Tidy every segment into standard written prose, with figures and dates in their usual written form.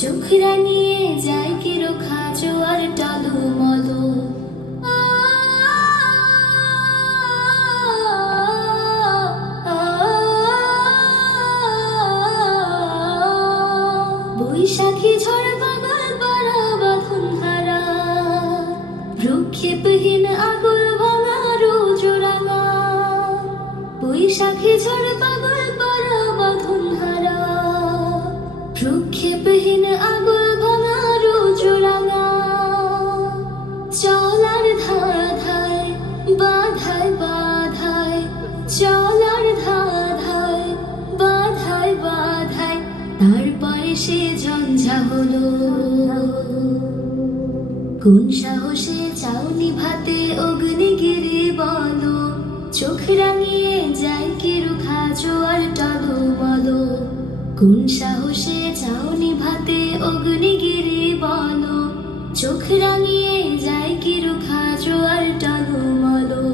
চোখ রাঙিয়ে যায় কি রোখা জোয়ার টালুমলো। বৈশাখী ঝড় পাগল পাড়া বাঁধন হারা, ভ্রুক্ষেপহীন আগুন ভাঙা রোজ রাঙা। বৈশাখী ঝড় পাগল পাড়া বাঁধন হারা, ভ্রুক্ষেপহীন আগুন ভাঙা রোজ রাঙা। চলার ধাধায় বাধায় বাধায়, চলার ধাধায় বাধায় বাধায়, তারপরে সে ঝঞ্ঝা হলো। কোন সাহসে চাও নিভাতে অগ্নিগিরি বলো, চোখ রাঙিয়ে যায় কি রুখা জোয়ার টালুমলো। কোন সাহসে চাও নিভাতে অগ্নিগিরি বলো, চোখ রাঙিয়ে যায় কি রুখা জোয়ার টালুমলো।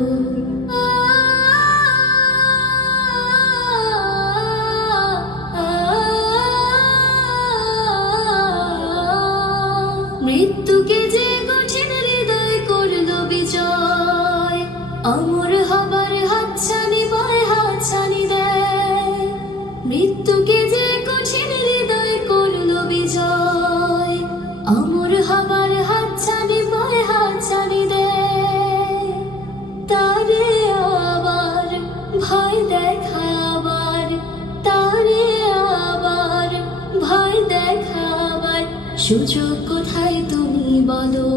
মৃত্যুকে যে কঠিন হৃদয় করলো বিজয়, অমর হবার হাতছানি পায় হাতছানি দেয়। মৃত্যুকে যে কঠিন হৃদয় করলো বিজয়, অমর হবার হাতছানি পায় হাতছানি দেয়। তারে আবার ভয় দেখাবার, তারে আবার ভয় দেখাবার সুযোগ কোথায় তুমি বলো।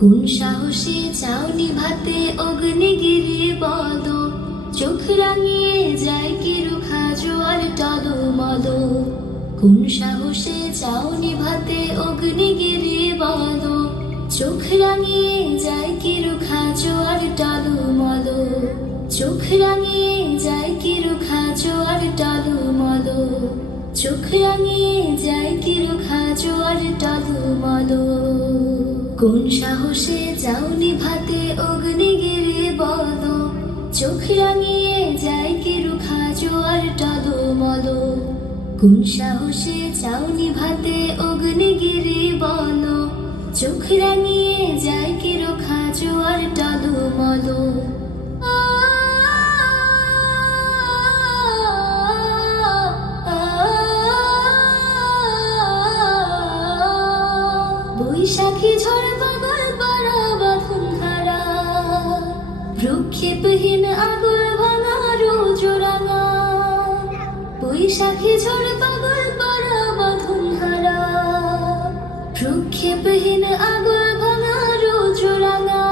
কোন সাহসে চাও নিভাতে অগ্নিগিরি বলো, চোখ রাঙিয়ে যায় কি রুখা জোয়ার টালুমলো। কোন সাহসে চাও নিভাতে অগ্নিগিরি বলো, চোখ রাঙিয়ে যায় কি রুখা জোয়ার টালুমলো। চোখ রাঙিয়ে যায় কি রুখা জোয়ার টালুমলো। চোখ রাঙিয়ে যায় কি রুখা জোয়ার টালুমলো। কোন সাহসে চাও নিভাতে অগ্নিগিরি বলো, চোখ রাঙিয়ে যায় কি রুখা জোয়ার টালুমলো। কোন সাহসে চাও নিভাতে অগ্নিগিরি বলো, চোখ রাঙিয়ে যায় কি রুখা জোয়ার টালুমলো। বৈশাখী ঝড় পাগল পাড়া বাঁধন হারা, ভ্রুক্ষেপহীন আগুন ভাঙা রোজ রাঙা। বৈশাখী ঝড় পাগল পাড়া বাঁধন হারা, ভ্রুক্ষেপহীন আগুন ভাঙা রোজ রাঙা।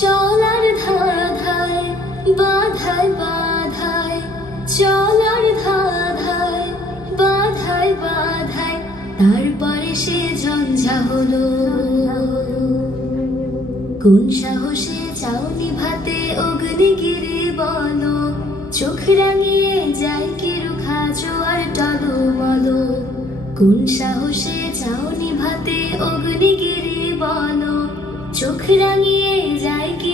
চলার ধাধায় বাধায় বাধায়, চলার ধাধায় বাধায় বাধায়, তারপরে সে ঝঞ্ঝা হলো। কোন সাহসে চাও নিভাতে অগ্নিগিরি বলো, চোখ রাঙিয়ে যায় কি রুখা জোয়ার টালুমলো। কোন সাহসে চাও নিভাতে অগ্নিগিরি বলো, চোখ রাঙিয়ে যায় কি